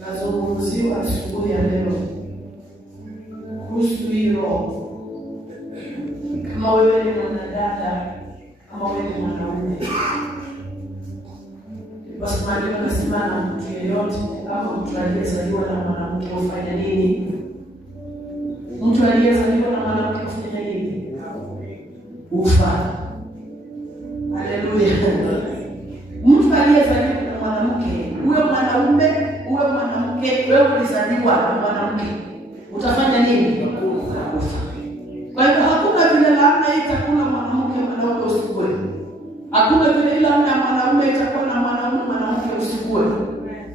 Nazungumziwa asubuhi ya leo kuhusu hilo. Kama wewe ni mwanadada, kama wewe ni mwanaume, basi maandiko yanasema na mtu yeyote ama mtu aliyezaliwa na mwanamke ufanya nini? Mtu aliyezaliwa na mwanamke ufanya nini? Ufa. Haleluya. Mtu aliyezaliwa na mwanamke, uwe mwanaume, uwe mwanamke, wewe ulizaliwa na mwanamke, utafanya nini? Ufa. Kwa hivyo hakuna vile laana itakuwa mwanamke mwanaume usikue. Hakuna vile laana mwanaume itakuwa na mwanamke usikue.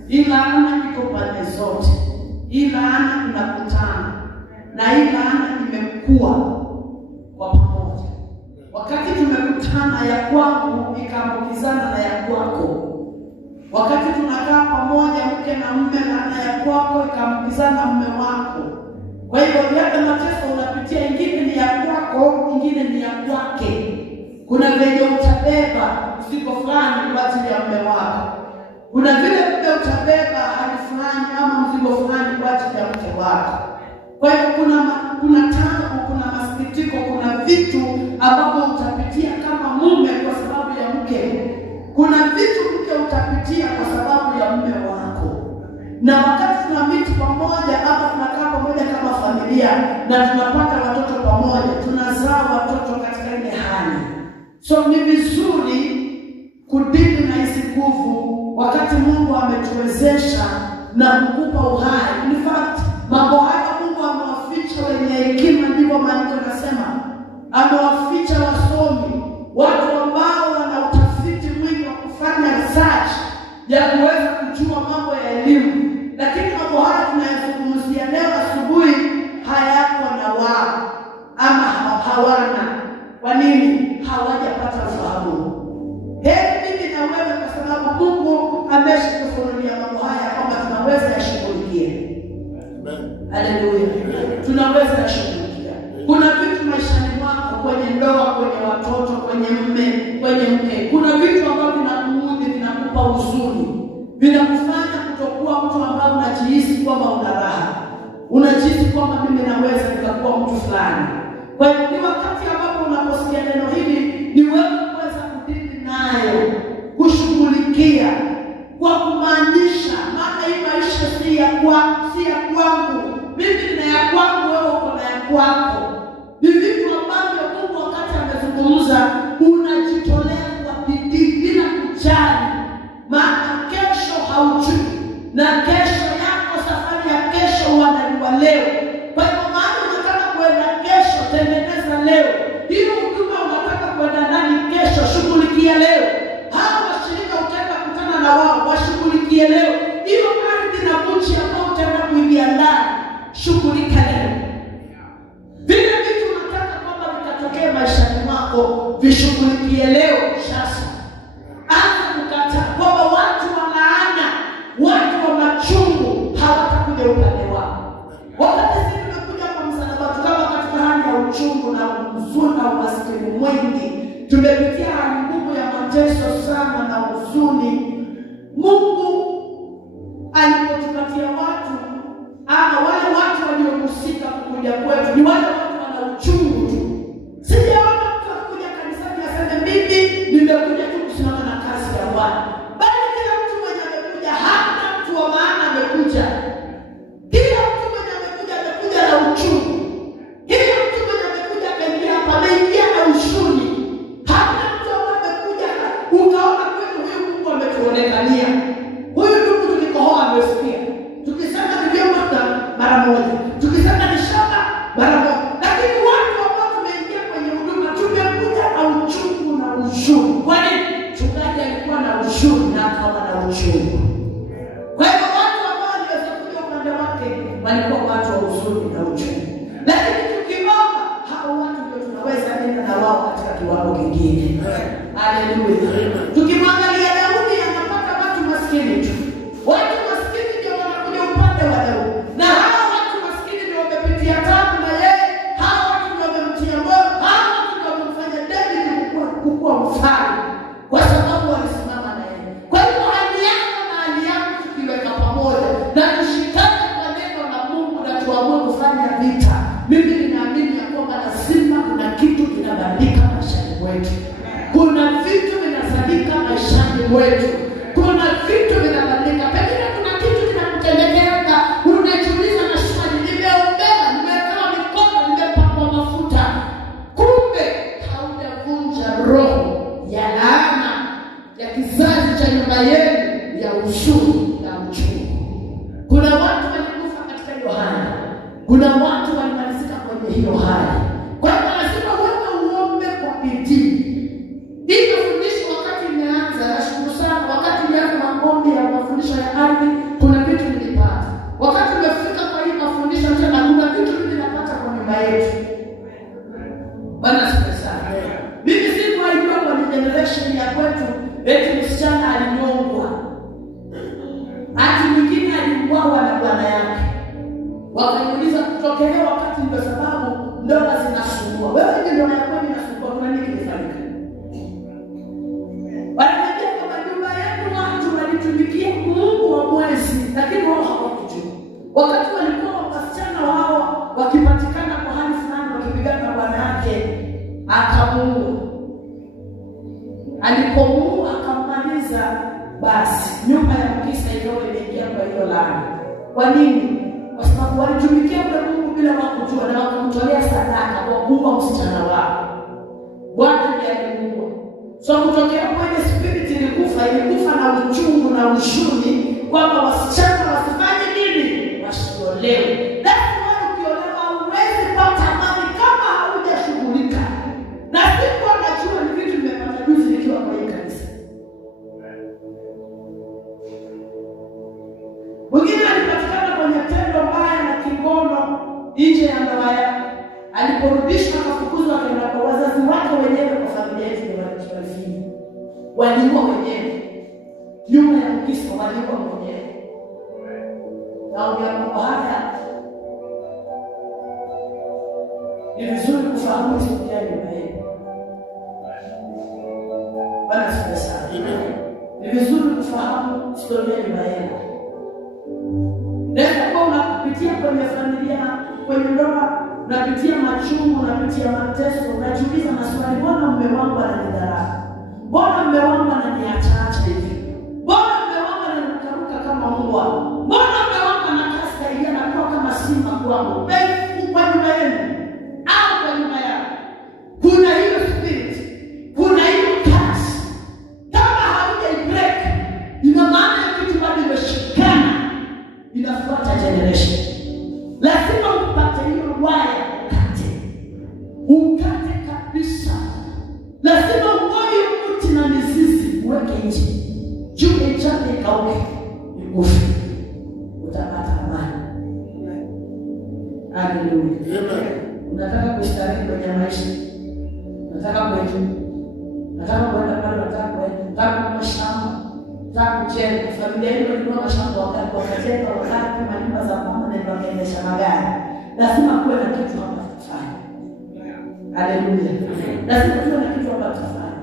Hii laana iko pande zote. Hii laana inakutana. Na hii laana imekuwa kwa pamoja. Wakati tumekutana ya kwangu ikaambukizana na ya kwako. Wakati tunakaa pamoja mke na mume na ya kwako ikaambukizana mume wako. Kwa hivyo yale mateso unapitia, ingine ni ya kwako, ingine ni ya kwake. Kuna vile utabeba mzigo fulani kwa ajili ya mume wako. Kuna vile utabeba hali fulani ama mzigo fulani kwa ajili ya mke wako. Kwa hivyo kuna taabu, kuna masikitiko, kuna vitu ambavyo utapitia kama mume kwa sababu ya mke. Kuna vitu mke utapitia kwa sababu ya mume wako. Na wakati tunamiti pamoja hapa, tunakaa pamoja kama familia na tunapata watoto pamoja, tunazaa watoto katika ile hali. So ni vizuri kudili na hizi nguvu wakati Mungu ametuwezesha na kukupa uhai. In fact, mambo haya Mungu amewaficha wenye hekima, ndivyo maandiko yanasema. Amewaficha wasomi, watu ambao wana utafiti mwingi wa kufanya research ya kuweza kujua mambo ya elimu. Lakini mambo haya tunayozungumzia leo asubuhi hayako na wao ama hawana. Kwa nini? Hawajapata ufahamu. Mimi na wewe, kwa sababu Mungu ameshatufunulia mambo haya kwamba tunaweza yashughulikie. Amen. Haleluya. Tunaweza yashughulikia. Kuna vitu maishani mwako, kwenye ndoa, kwenye watoto, kwenye mume, kwenye mke, kuna vitu ambavyo vinakuudhi, vinakupa huzuni, vinakufanya kutokuwa mtu ambaye unajihisi kwamba una raha. Unajihisi kwamba mimi naweza nikakuwa mtu fulani. Kwa hiyo ni wakati ambapo unaposikia neno hili, ni wewe kuweza kudili nayo, kushughulikia, kwa kumaanisha, maana hii maisha si ya kwangu. Mimi na ya kwangu, wewe uko na ya kwako. Ni vitu ambavyo Mungu wakati amezungumza, unajitolea kwa bidii bila kujali. Maana kesho haujui, na kesho yako, safari ya kesho wanajua leo. Kwa hivyo maana unataka kwenda kesho, tengeneza leo. Hiyo huduma unataka kwenda ndani kesho, shughulikia leo. Hao washirika utaenda kutana na wao, washughulikie leo. Hiyo ardhi na buchi ambao utaenda kuingia ndani, shughulika leo. Vile vitu unataka kwamba vitatokea maishani mwako, vishughulikie leo sasa. Anza kukataa kwamba watu wa laana, watu wa machungu hawatakuja upande wako. Wakati sisi tumekuja kwa msalaba, tukawa katika hali ya uchungu na huzuni na umaskini mwingi, tumepitia hali ngumu ya mateso sana na huzuni. Mungu alipotupatia watu, ama wale watu waliohusika kukuja kwetu, ni wale watu wana uchungu tu. Sijaona mtu akuja kanisani aseme mimi nimekuja tu kusimama na kazi ya Bwana. Bali kila mtu mwenye amekuja, hata mtu wa maana amekuja. Kila mtu mwenye amekuja na uchungu. Kila mtu mwenye amekuja kaingia hapa, ameingia na ushuni. Hata mtu amekuja ukaona kweli huyu Mungu ametuonekania. Huyu ndugu tulikohoa amesikia. Tukisema ni vyema mara moja, tukisema ni shamba mara moja. Lakini watu ambao tumeingia kwenye huduma, tumekuja na uchungu na ushuni. Kwa nini? Mchungaji alikuwa na ushuni na akawa na uchungu. Kwa hivyo watu ambao waliweza kuja upande wake walikuwa watu wa huzuni na uchungu. Lakini tukiomba, hao watu ndio tunaweza nenda na wao katika kiwango kingine. Haleluya. Tukimwangalia Daudi anapata watu maskini tu. Watu maskini ndio wanakuja upande wa Daudi. Na hao watu maskini ndio wamepitia tabu na yeye. Hao watu ndio wamemtia moyo. Hao watu ndio wamemfanya Daudi kuwa mfalme. Kwa sababu walisimama na yeye. Kwa hiyo hali yako na hali yangu tukiweka pamoja na tushikane kwa neno la Mungu na tuamue kufanya vita, mimi ninaamini ya kwamba lazima kuna kitu kinabadilika maishani mwetu. Kuna vitu vinazalika maishani mwetu. Kuna vitu vinabadilika. Pengine kuna kitu kinakutendekea, unajiuliza maswali, nimeombea, nimewekewa mikono, nimepakwa mafuta. Kumbe haujavunja roho ya laana ya kizazi cha nyumba yenu ya ushuru na uchungu. Kuna watu walikufa katika hiyo hali. Kuna watu walimalizika kwenye hiyo hali. Kwa hiyo lazima wewe uombe kwa bidii. Hivyo fundisho wakati imeanza, nashukuru sana, wakati nilianza maombi ya mafundisho ya ardhi, kuna vitu nilipata. Wakati umefika kwa hii mafundisho tena, kuna vitu ninapata kwa nyumba yetu. Bwana asifiwe sana. Mimi sikuwaijua kwa generation ya kwetu, eti msichana alinyongwa. Hata mwingine aliuawa na bwana yake. Wakaniuliza kutokelea wakati ndio sababu ndoa zinasumbua. Wewe ndio ndoa yako inasumbua, kuna nini kilifanyika? Wananiambia kwamba nyumba yetu watu walitumikia Mungu wa mwezi, lakini wao hawakujua. Wakati walikuwa wasichana wao wakipatikana kwa hali fulani wakipigana bwana yake, akamuua. Alipomuua akamaliza, basi nyumba ya Mkisa hiyo imeingia kwa hiyo laana. Kwa nini? Kwa sababu walitumikia Mungu bila kujua na wakamtolea sadaka kwa kuua msichana wao. Bwana ndiye alimuua. So kutokea kwenye spirit ilikufa na uchungu na ushuni kwamba wasichana wasifanye nini? Wasiolewe. Lazima ukiolewa huwezi pata amani kama haujashughulika. Na siku anajua ni vitu nimepata juzi nikiwa kwa hii kanisa. Mwingine alipatikana kwenye tendo mbaya na kingono nje ya ndoa yake. Aliporudishwa akafukuzwa akaenda kwa wazazi wake wenyewe, kwa familia yetu ndio walifanya. Waliua wenyewe. Nyuma ya Mkisa waliua wenyewe. Na mambo haya ni vizuri kufahamu historia ya nyumba yetu. Bwana asifiwe sana. Ni vizuri kufahamu historia ya nyumba yetu. Ndio unapitia kwenye familia, kwenye ndoa, unapitia machungu, unapitia mateso, unajiuliza maswali, mbona mume wangu ananidharau? Mbona mume wangu ananiacha hivi? Mbona mume wangu ananiruka kama mbwa? Mbona mume wangu anakasta ili anakuwa kama simba kwangu? Kwa nyumba yenu au kwa nyumba yako kuna hiyo spirit, kuna hiyo curse. Kama hauja-break, ina maana kitu bado imeshikana, inafuata generation. Lazima upate hiyo waya, ukate kabisa. Lazima uoye mti na mizizi uweke nje. Juu chake ikauke, ikufe. Utapata amani. Haleluya. Unataka kustarehe kwenye maisha? Unataka kwenda? Unataka kwenda pale, unataka mashamba, unataka kujenga familia yako, ndio mashamba wakajenga wakati manyumba za mama na wakaendesha magari. Lazima kuwe na kitu hapa kufanya. Haleluya. Lazima kuwe na kitu hapa kufanya.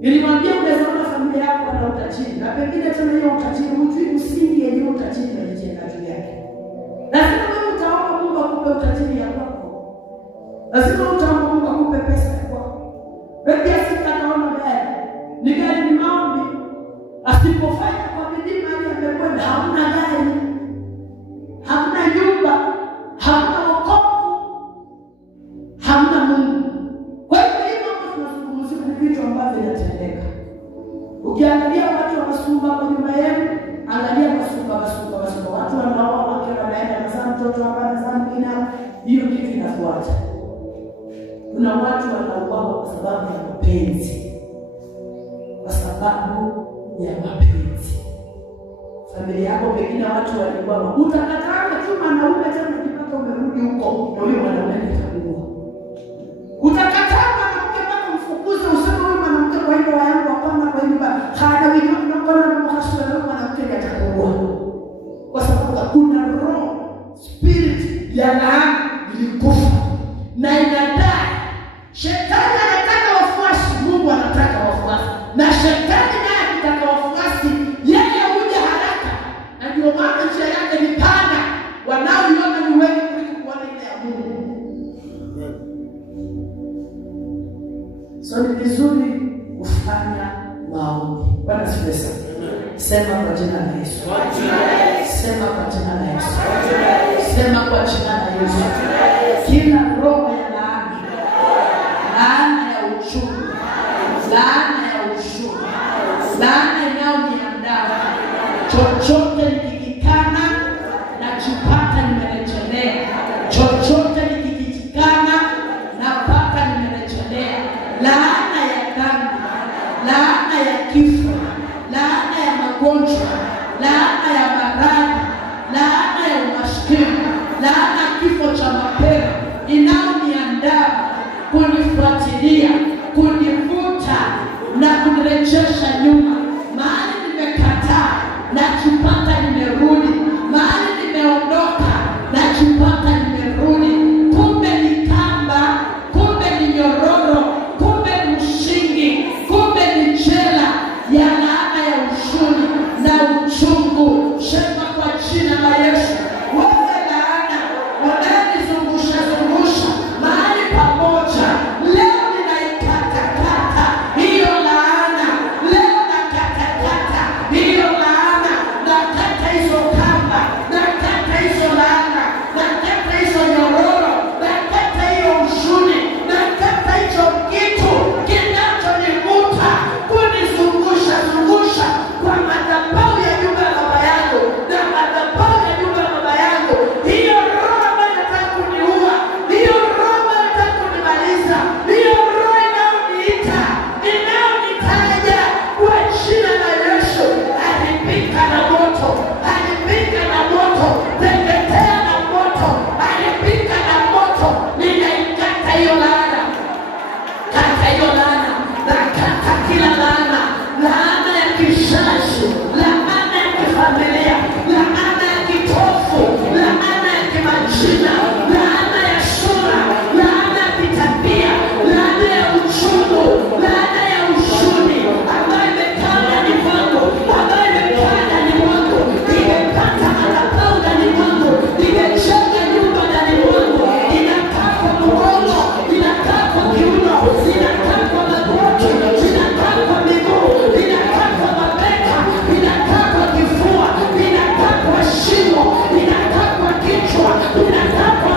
Nilimwambia unaweza kuwa familia yako na utajiri, na pengine tena hiyo utajiri mtu msingi yenye utajiri na jenga juu yake. Lazima wewe utaomba Mungu akupe utajiri yako. Lazima utaomba Mungu akupe pesa yako. Wewe asitakaona mbele. Ni gari ni maombi. Asipofanya kwa bidii mali amekwenda, hamna gari, hamna nyumba, hamna wokovu, hamna Mungu. Kwa hiyo tunazungumzia vitu ambavyo vinatendeka. Ukiangalia watu wanasumba kwa nyumba yenu, angalia wasumba. Watu wanaoa wake wanaenda kuzaa mtoto hapa na mwingine, hiyo kitu inafuata. Kuna watu wanauawa kwa sababu ya mapenzi. Kwa sababu ya mapenzi. Familia yako pengine watu walikuwa utakataa tu mwanaume tena ya laana ilikufa na inadai. Shetani anataka wafuasi, Mungu anataka wafuasi. Na shetani naye anataka wafuasi, yeye huja haraka. Na ndio maana njia yake ni pana. Wanaoiona ni wengi kuliko kuona ile ya Mungu. So ni vizuri kufanya maombi. Bwana asifiwe sana. Sema kwa jina la Yesu. Sema kwa jina la Yesu. Sema kwa jina la Yesu. Kila roho ya laana, laana ya uchungu, laana ya ushuru, laana inayoniandama, chochote nikikikana najipata nimerejelea. Chochote nikikikana napata nimerejelea. Laana ya dhambi, laana ya kifo, laana ya magonjwa, laana ya maradhi, laana ya umaskini, laana ya kifo cha mapema inayoniandama, kunifuatilia, kunivuta na kunirejesha nyuma. Mahali nimekataa najipata nimerudi. Mahali nimeondoka najipata nimerudi. Kumbe ni kamba, kumbe ni nyororo, kumbe ni mshingi, kumbe ni jela ya laana ya ushuni na uchungu. Sema kwa jina la Yesu. Wewe laana unanizungusha zungusha mahali pamoja, leo ninaikatakata hiyo laana. Leo nakatakata hiyo laana. Nakata hizo kamba, nakata hizo laana, nakata hizo nyororo, nakata hiyo ushuni, nakata hicho kitu kinachonivuta kunizungusha zungusha kwa madhabahu ya nyumba ya baba yangu na madhabahu ya nyumba ya baba yangu. Hiyo roho ambayo inataka kuniua, hiyo roho ambayo inataka kunimaliza, hiyo roho inayoniita, inayonitaja kwa jina la Yesu, haribika na moto, haribika na moto, teketea na moto, haribika na moto. Ninaikata hiyo laana, kata hiyo laana, nakata kila laana, laana ya kizazi, laana ya kifamilia, laana ya kitofu, laana ya kimajina, laana ya sura, laana ya kitabia, laana ya uchungu, laana ya ushuni ambayo imekaa ndani mwangu, ambayo imekaa ndani mwangu, imepata madhabahu ndani mwangu, imejenga nyumba ndani mwangu, inakaa kwa mgongo, inakaa kwa kiuno, inakaa kwa magoti, inakaa kwa miguu, inakaa kwa mabega, inakaa kwa kifua, inakaa kwa shingo, inakaa kwa kichwa, inakaa kwa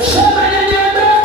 Shema inaniondoka.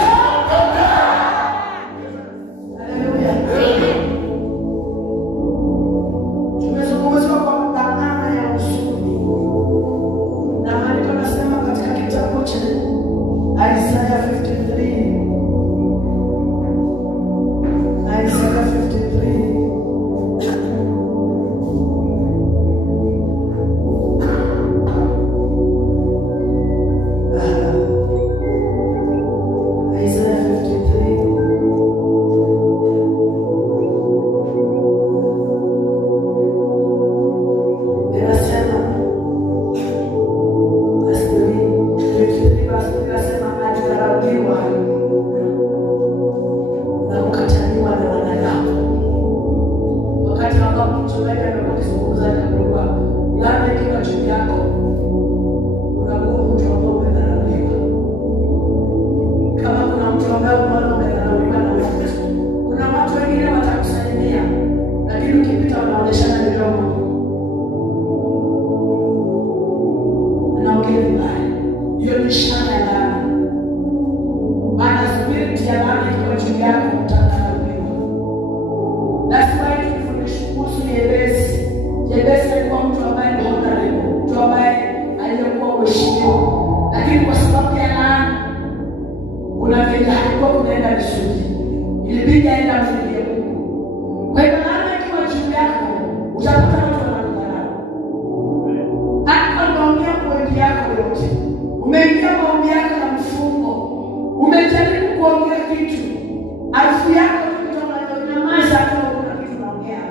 nenda mfikie Mungu. Kwa hiyo laana ikiwa juu yako, utapata watu wanakudharau. Hata unaongea pointi yako yote, umeingia maombi yako na mfungo, umejaribu kuongea kitu, harufu yako kutoka nyamaza kama kuna kitu unaongea.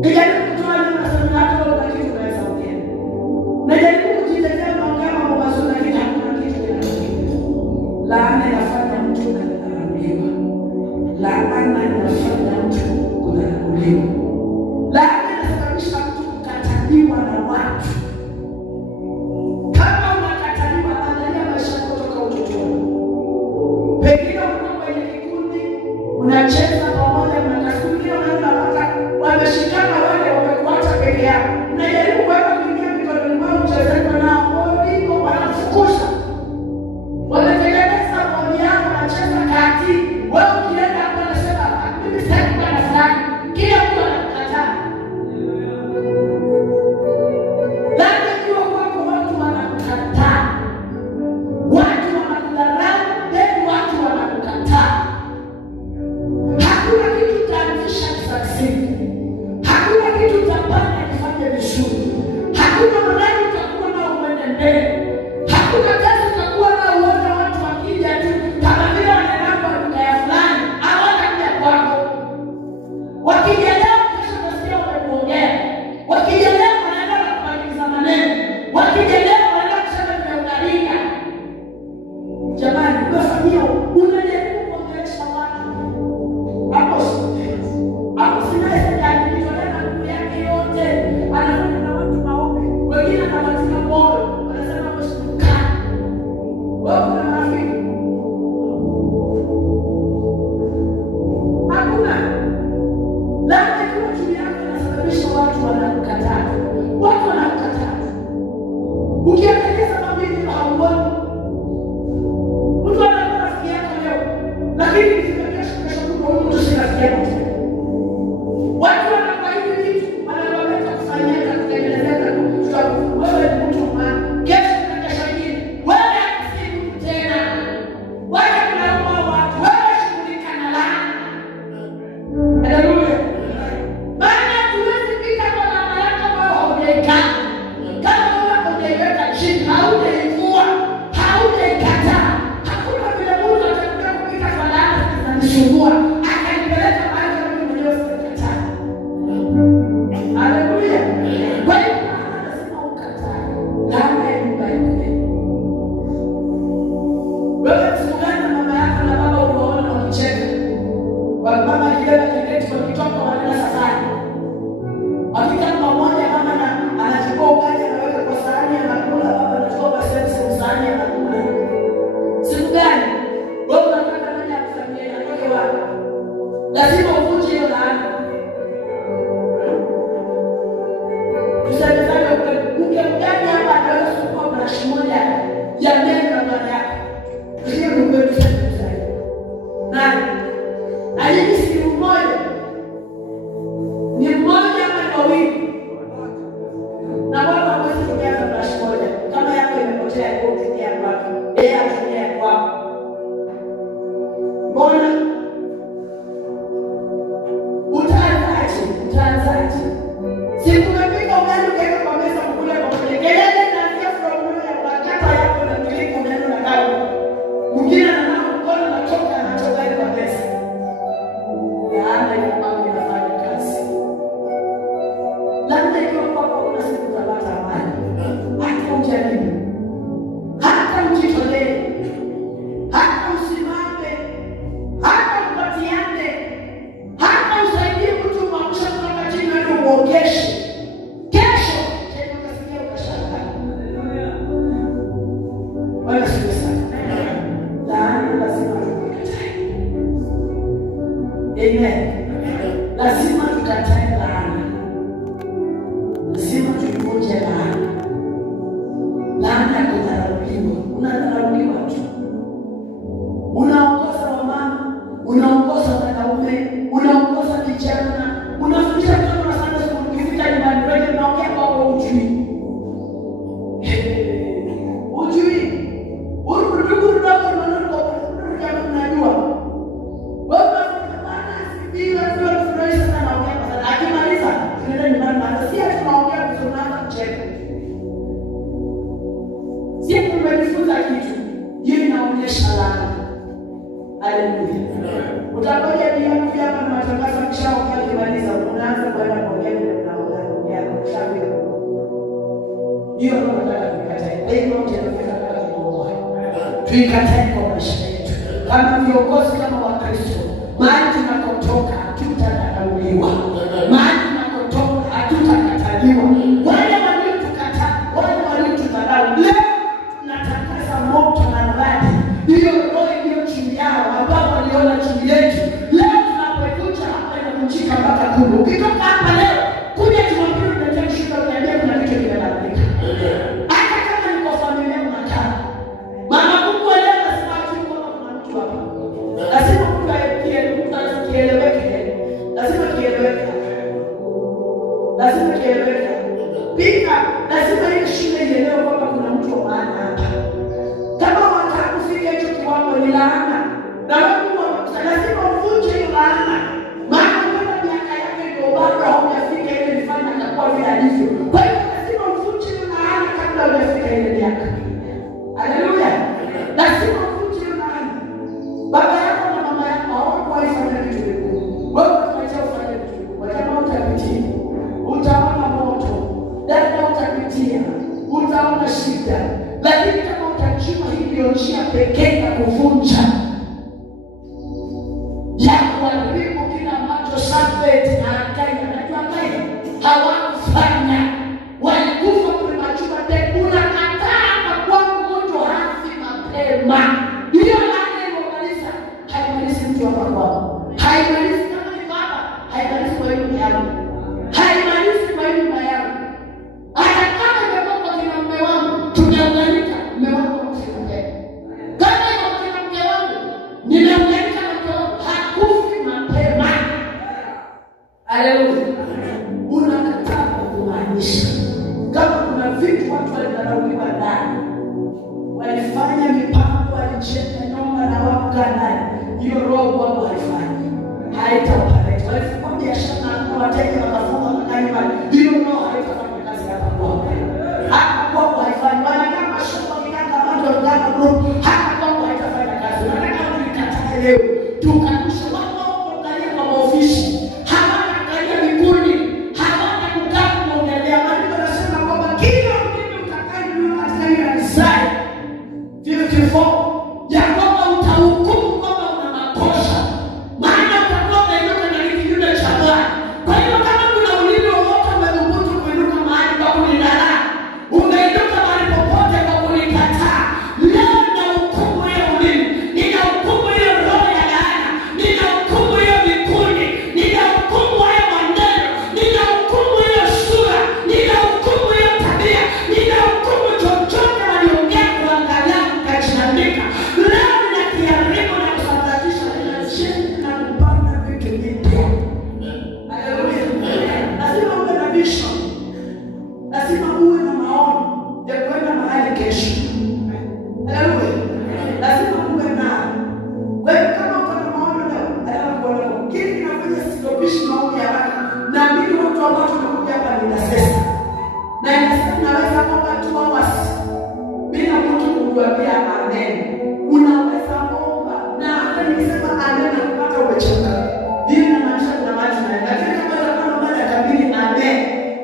Nijaribu kutoa neno sana hata kuna kitu unaweza ongea. Najaribu kujitetea maongea mambo mazuri lakini hakuna kitu kinatokea. Laana inafanya mtu kudharauliwa. Laana inafanya mtu kudharauliwa. Laana inasababisha mtu kukataliwa na watu. Kama unakataliwa, angalia maisha kutoka utotoni. Pengine uko kwenye kikundi, unacheza pamoja, mnakasudia, unapata wameshikana wale wamekuacha peke yao. Unajaribu kuweka kuingia mikononi mwao mchezeko nao, wao wanafukuza. Wanatengeneza bodi yao, wanacheza kati. Wewe ukienda hapo unasema mimi sitaki kwenda fulani. Kila mtu anakataa. Lakini ikiwa kwako watu wanakataa, watu wanakudharau, then watu wanakukataa, hakuna kitu utaanzisha kisasini. Hakuna kitu utapanda kifanye vizuri. Hakuna mradi utakuwa na uendelee. Hakuna kazi utakuwa na uone watu wakija tu kama vile wanaenda kwa duka ya fulani, hawatakuja kwako. Wakija leo kesho utasikia wamekuongea. Wakija leo wanaenda na kubadiliza maneno. Wakija leo wanaenda kusema nimeunganika. Jamani, umefanyia unajaribu kuongelesha watu. Hapo sinaweza kuandikwa na ndugu yake yote. Anafanya na watu maombi. Wengine anawatia moyo. Wanasema mshtuka. Wewe una marafiki? Hakuna. Lakini kwa juu yako inasababisha watu wanakukataa. Watu wanakukataa. Ukiangalia sababu hizi hauoni. Mtu anakuwa rafiki yako leo, lakini kesho mtu si rafiki yako tena. Watu wanakuahidi vitu, wanakuambia kufanyika, kutengenezeka, wewe ni mtu mwema. Kesho na kesho nyingine, wewe si mtu tena. Wewe unaoa watu, wewe shughulika na laana. Haleluya. Maana hatuwezi pita kwa laana yako wewe haujaika. Kama wewe hujaiweka chini, haujaivua, haujaikataa, hakuna vile Mungu atakuja kupita kwa laana zinanisumbua. Akanipeleka mahali mimi mwenyewe sitakataa. Haleluya. Kwa hiyo lazima ukatae. Laana imubariki. Wewe msungana na mama yako na baba unaona wakicheka. Kwa mama kijana kingeti wakitoka wanaenda safari. Wakija pamoja mama anachukua ugali anaweka kwa sahani anakula, baba anachukua baseni sahani anakula. Siku gani? Wewe unataka nani akufanyie atoke wapi? Lazima uvunje hiyo laana. Tusemezane uke mgani hapa anaweza kuchukua brashi moja ya meno na mwana yako. Sio mgeni tusemezane. Nani? Aliye siku moja. Ni mmoja ama ni wawili? Na wao hawezi kujaza brashi moja. Kama yako imepotea kwa kutia kwako, yeye atumia kwako. Mbona? Utaanzaje? Siku umepika ugali ukaweka kwa meza kukula pamoja. Kelele inaanzia from moja unakata yako na kiliko neno na kau. Mwingine anao mkono natoka anatoka ile kwa meza. Laana ile mambo inafanya kazi. Labda ikiwa kwako kuna siku utapata amani. Hata ujaribu. Hata ujitolee. Hata usimame. Hata upatiane. Hata usaidie mtu kuamsha kutoka chini hadi umuongeshe. Kesho tena utasikia ukashangaa. Wala sio sana. Laana lazima tukatae. Amen. Lazima tukatae laana. Lazima tuivunje laana. Laana ya kudharauliwa. Unadharauliwa tu. Unaongoza wamama, unaongoza wanaume, unaongoza vijana, unafundisha mtoto na sana siku ukifika nyumbani wewe unaongea kwa ujui. Ujui. Unajua. Wewe tuikatae kwa maisha yetu. Kama viongozi, kama Wakristo, mahali tunakotoka hatutadharauliwa, mahali tunakotoka hatutakataliwa. Wale waliotukataa, wale waliotudharau, leo tunatangaza moto na radi hiyo roho iliyo chini yao ambao waliona chini yetu. Leo tunapokuja hapa inavunjika mpaka kulu. Ukitoka hapa leo kuja Jumapili unataka shida uniambia kuna kitu kinabadilika. Hata kama ni kwa familia unakaa. Mama Mungu leo lazima ajue kwamba kuna mtu hapa. Lazima mtu kieleweke. Lazima kieleweke. Lazima kieleweke. Pika, lazima hiyo shida ielewe kwamba kuna mtu wa maana hapa. Kama wataka kufika hicho kiwango ni laana. Na Mungu lazima uvunje hiyo laana. Maana kwa miaka yake ndio bado haujafika ile mfano atakuwa vile alivyo. Kwa hiyo lazima uvunje hiyo laana kabla hujafika ile miaka. Haleluya. Lazima uvunje hiyo laana. Baba yako na mama yako hawakuwahi fanya vitu vikubwa. Wewe unataka ufanye vitu vikubwa. Kama utapitia, utaona moto. Dada utapitia, utaona shida. Lakini kama utajua hii ndio njia pekee ya kuvunja ya kuharibu kila ambacho Safeti na Hagai hawakufanya, walikufa premature death. Unakataa kwa mgonjwa hafi mapema. Hiyo laana inamaliza, haimalizi mtu hapa kwao. Haimalizi kama ni baba, haimalizi kwa elimu yangu. Haimalizi kwa elimu yangu. Hata kama nimekuwa kwa mume wangu, tumeunganika, mume wangu msimpende. Kama yuko kwa mke wangu, nimeunganika na mke wangu, hakufi mapema. Haleluya. Unakataa kumaanisha. Kama kuna vitu watu walidharauliwa ndani, walifanya mipango, walijenga nyumba na wakaa ndani, hiyo roho wao haifanya. Haitaoperate. Walifanya biashara na wateja wakafunga makanyuma, hiyo roho haitafanya kazi hapa kwao. Hapa kwao haifanya. Wanataka mashamba kitaka watu wa group, hapa kwao haitafanya kazi. Wanataka tulikatae leo. Tukanusha wao kuangalia kwa ofisi. Hawataangalia vikundi. Hawatakukaa kuongelea. Maandiko yanasema kwamba kila mtu utakayejiona katika ile Isaya 54 ya kwamba utahukumu kwamba una makosa. Maana utakuwa umeinuka na kinyume cha Bwana. Kwa hiyo kama kuna ulimi wowote umedhubutu kuinuka mahali pa kunidharau, umeinuka mahali popote pa kunikataa, leo ninahukumu hiyo ulimi, ninahukumu hiyo roho ya laana, ninahukumu hiyo vikundi, ninahukumu hayo maneno, ninahukumu hiyo sura, ninahukumu hiyo tabia, ninahukumu chochote waliongea kuangalia kukachinandika. Leo ninakiharibu na kusababisha ninashinda na kupanda vitu vipya. Haleluya. Lazima uwe na vision. Lazima uwe na maono ya kwenda mahali kesho. Haleluya. Lazima uwe na. Kwa hiyo kama uko na maono leo, hata kuona kile kinafanya sitopishi maono ya haraka. Na mimi watu ambao tumekuja hapa ni nasesa. Na inasema naweza kwamba 2 hours bila mtu kukuambia amen. Unaweza kuomba na hata nikisema amen na kupata umechoka. Hii inamaanisha kuna maji na lakini kama kama maji yakabili amen.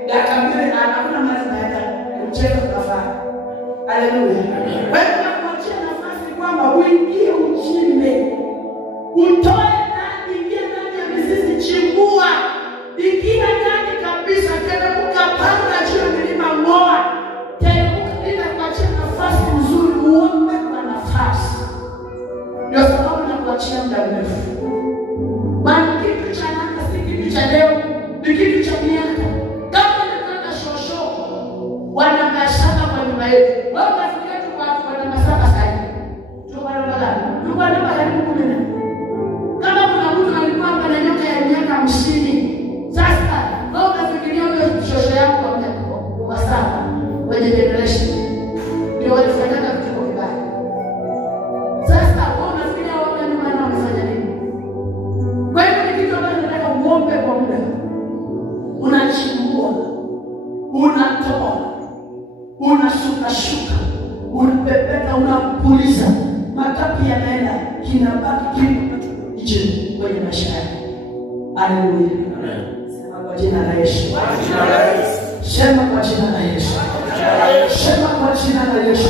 Yakabili hakuna maji na mchezo tunafanya. Haleluya. Wewe unakuachia nafasi kwamba uingie uchimbe. Utoe ndani, ingia ndani ya mizizi, chimbua. Ingia ndani kabisa, teremka panda juu ya milima ng'oa. Teremka bila kuachia nafasi nzuri, uombe kwa nafasi. Ndio sababu nakuachia muda mrefu. Maana kitu cha nanga si kitu cha leo, ni kitu cha miaka. Kama unataka shosho, wana mashaka kwa nyuma yetu. Wewe unafikiria tu watu wana mashaka sasa. Tuko na bala. Tuko na bala kumena. Kama kuna mtu alikuwa hapa na nyoka ya miaka 50. Sasa, wewe unafikiria wewe shosho yako kwa sasa kwenye generation. Ndio walifanya vitu vibaya. Sasa, wewe unafikiria wewe ni maana unafanya nini? Kwa hiyo ni kitu ambacho nataka uombe kwa muda. Unachimbua. Unatoa. Unashuka. Unapepeta, unapuliza. Makapi yanaenda, kinabaki nje kwenye maisha yako. Haleluya. Sema kwa jina la Yesu. Sema kwa jina la Yesu. Sema kwa jina la Yesu.